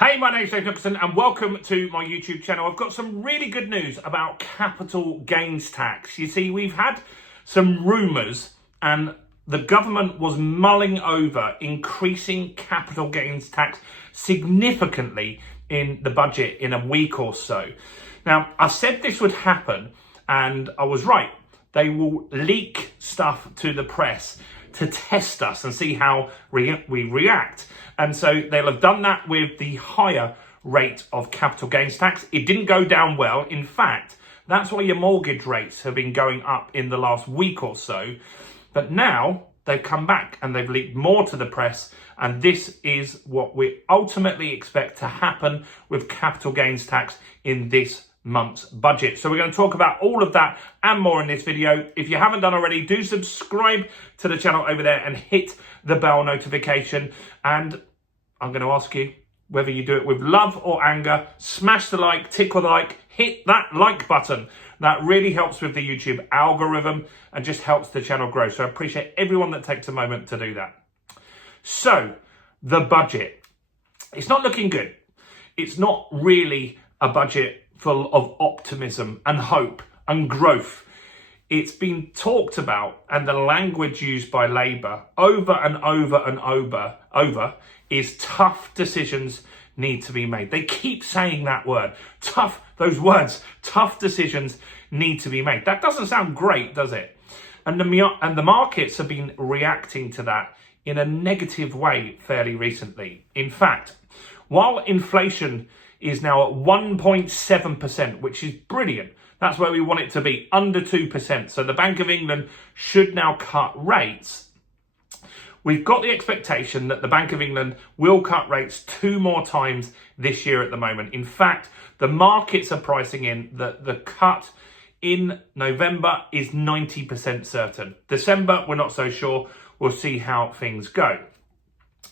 Hey, my name's Dave Nicholson and welcome to my YouTube channel. I've got some really good news about capital gains tax. You see, we've had some rumours and the government was mulling over increasing capital gains tax significantly in the budget in a week or so. Now, I said this would happen and I was right. They will leak stuff to the press to test us and see how we react. And so they'll have done that with the higher rate of capital gains tax. It didn't go down well. In fact, that's why your mortgage rates have been going up in the last week or so. But now they've come back and they've leaked more to the press. And this is what we ultimately expect to happen with capital gains tax in this month's budget. So we're going to talk about all of that and more in this video. If you haven't done already, do subscribe to the channel over there and hit the bell notification. And I'm going to ask you whether you do it with love or anger. Smash the like, tickle the like, hit that like button. That really helps with the YouTube algorithm and just helps the channel grow. So I appreciate everyone that takes a moment to do that. So the budget, it's not looking good. It's not really a budget full of optimism and hope and growth. It's been talked about, and the language used by Labour over and over and over is tough decisions need to be made. They keep saying that word, tough, those words, tough decisions need to be made. That doesn't sound great, does it? And the markets have been reacting to that in a negative way fairly recently. In fact, while inflation is now at 1.7%, which is brilliant. That's where we want it to be, under 2%. So the Bank of England should now cut rates. We've got the expectation that the Bank of England will cut rates 2 more times this year at the moment. In fact, the markets are pricing in that the cut in November is 90% certain. December, we're not so sure. We'll see how things go.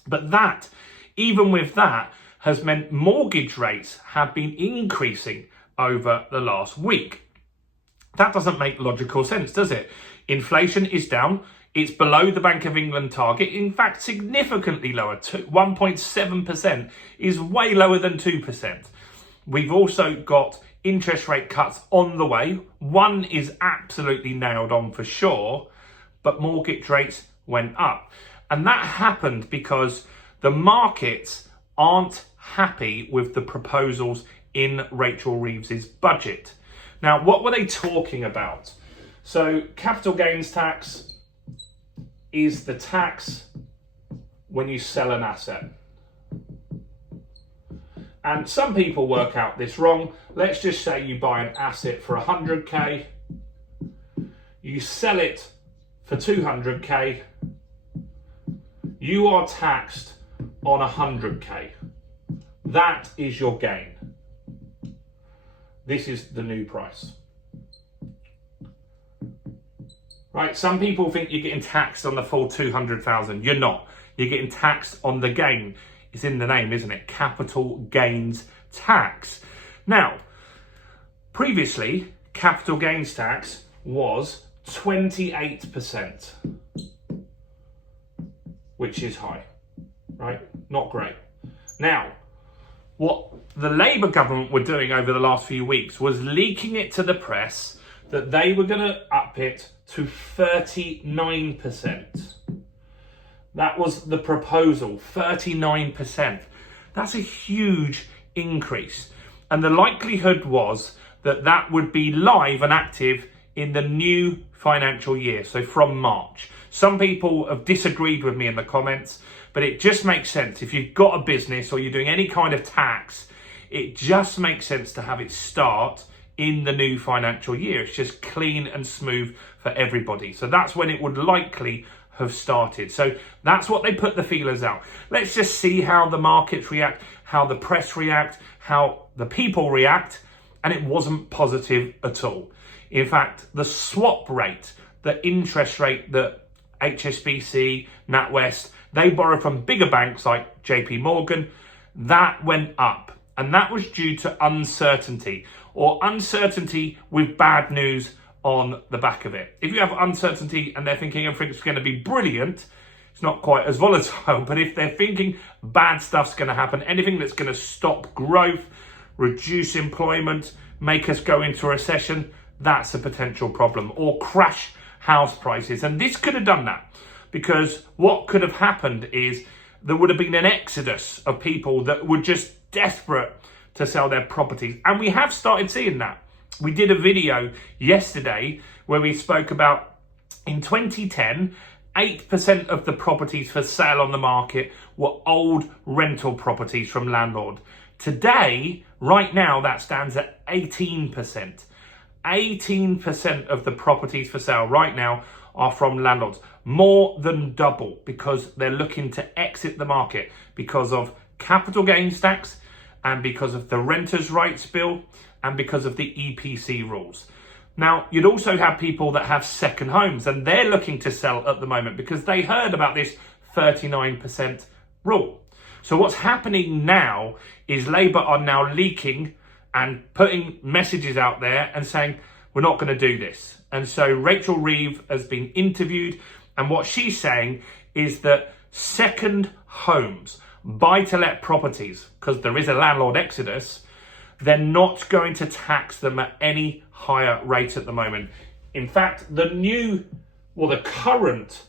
But that, even with that, has meant mortgage rates have been increasing over the last week. That doesn't make logical sense, does it? Inflation is down. It's below the Bank of England target. In fact, significantly lower. 1.7% is way lower than 2%. We've also got interest rate cuts on the way. One is absolutely nailed on for sure, but mortgage rates went up. And that happened because the markets aren't happy with the proposals in Rachel Reeves's budget. Now, what were they talking about? So, capital gains tax is the tax when you sell an asset. And some people work out this wrong. Let's just say you buy an asset for 100k, you sell it for 200k, you are taxed on 100k. That is your gain. This is the new price. Right, some people think you're getting taxed on the full 200,000. You're not. You're getting taxed on the gain. It's in the name, isn't it? Capital gains tax. Now, previously, capital gains tax was 28%, which is high, right? Not great. Now, what the Labour government were doing over the last few weeks was leaking it to the press that they were going to up it to 39%. That was the proposal, 39%. That's a huge increase. And the likelihood was that that would be live and active in the new financial year, so from March. Some people have disagreed with me in the comments, but it just makes sense. If you've got a business or you're doing any kind of tax, it just makes sense to have it start in the new financial year. It's just clean and smooth for everybody. So that's when it would likely have started. So that's what they put the feelers out. Let's just see how the markets react, how the press react, how the people react. And it wasn't positive at all. In fact, the swap rate, the interest rate that HSBC, NatWest, they borrow from bigger banks like JP Morgan, that went up. And that was due to uncertainty, or uncertainty with bad news on the back of it. If you have uncertainty and they're thinking everything's going to be brilliant, it's not quite as volatile, but if they're thinking bad stuff's going to happen, anything that's going to stop growth, reduce employment, make us go into a recession, that's a potential problem, or crash house prices. And this could have done that, because what could have happened is there would have been an exodus of people that were just desperate to sell their properties. And we have started seeing that. We did a video yesterday where we spoke about in 2010, 8% of the properties for sale on the market were old rental properties from landlord. Today, right now, that stands at 18%. 18% of the properties for sale right now are from landlords. More than double, because they're looking to exit the market because of capital gains tax and because of the Renters' Rights Bill and because of the EPC rules. Now, you'd also have people that have second homes, and they're looking to sell at the moment because they heard about this 39% rule. So what's happening now is Labour are now leaking and putting messages out there and saying, we're not going to do this. And so Rachel Reeves has been interviewed, and what she's saying is that second homes, buy-to-let properties, because there is a landlord exodus, they're not going to tax them at any higher rate at the moment. In fact, the current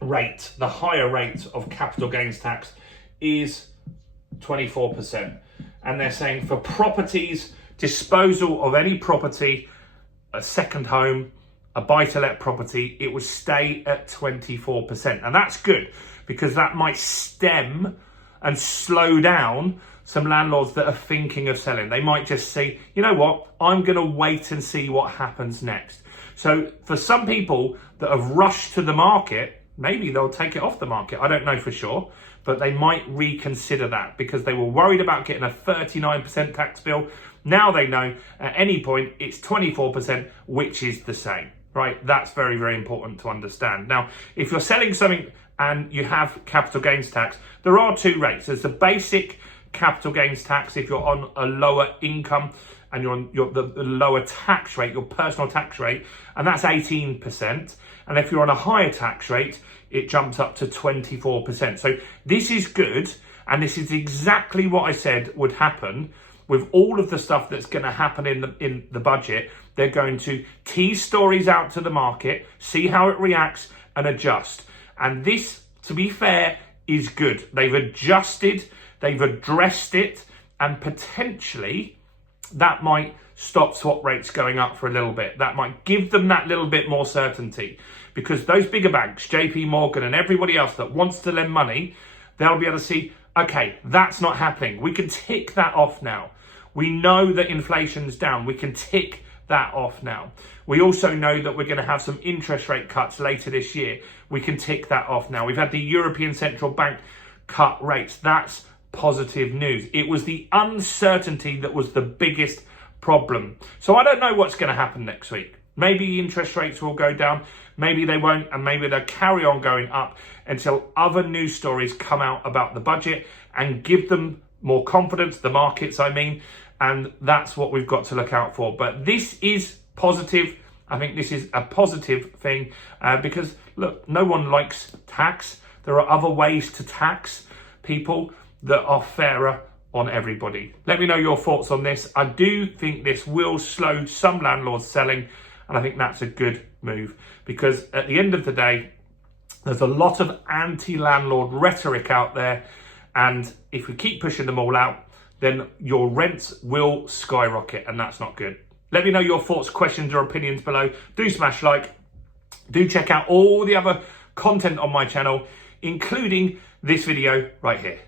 rate, the higher rate of capital gains tax is 24%. And they're saying for properties, disposal of any property, a second home, a buy-to-let property, it would stay at 24%. And that's good, because that might stem and slow down some landlords that are thinking of selling. They might just say, you know what, I'm going to wait and see what happens next. So for some people that have rushed to the market, maybe they'll take it off the market. I don't know for sure, but they might reconsider that because they were worried about getting a 39% tax bill. Now they know at any point it's 24%, which is the same, right? That's very, very important to understand. Now, if you're selling something and you have capital gains tax, there are two rates. There's the basic capital gains tax if you're on a lower income and you're on the lower tax rate, your personal tax rate, and that's 18%. And if you're on a higher tax rate, it jumps up to 24%. So this is good, and this is exactly what I said would happen with all of the stuff that's going to happen in the budget. They're going to tease stories out to the market, see how it reacts, and adjust. And this, to be fair, is good. They've adjusted, they've addressed it, and potentially that might stop swap rates going up for a little bit. That might give them that little bit more certainty, because those bigger banks, JP Morgan and everybody else that wants to lend money, they'll be able to see, okay, that's not happening. We can tick that off now. We know that inflation's down. We can tick that off now. We also know that we're going to have some interest rate cuts later this year. We can tick that off now. We've had the European Central Bank cut rates. That's positive news. It was the uncertainty that was the biggest problem. So I don't know what's going to happen next week. Maybe interest rates will go down, maybe they won't, and maybe they'll carry on going up until other news stories come out about the budget and give them more confidence, the markets I mean, and that's what we've got to look out for. But this is positive. I think this is a positive thing because, look, no one likes tax. There are other ways to tax people that are fairer on everybody. Let me know your thoughts on this. I do think this will slow some landlords selling, and I think that's a good move, because at the end of the day, there's a lot of anti-landlord rhetoric out there, and if we keep pushing them all out, then your rents will skyrocket, and that's not good. Let me know your thoughts, questions, or opinions below. Do smash like. Do check out all the other content on my channel, including this video right here.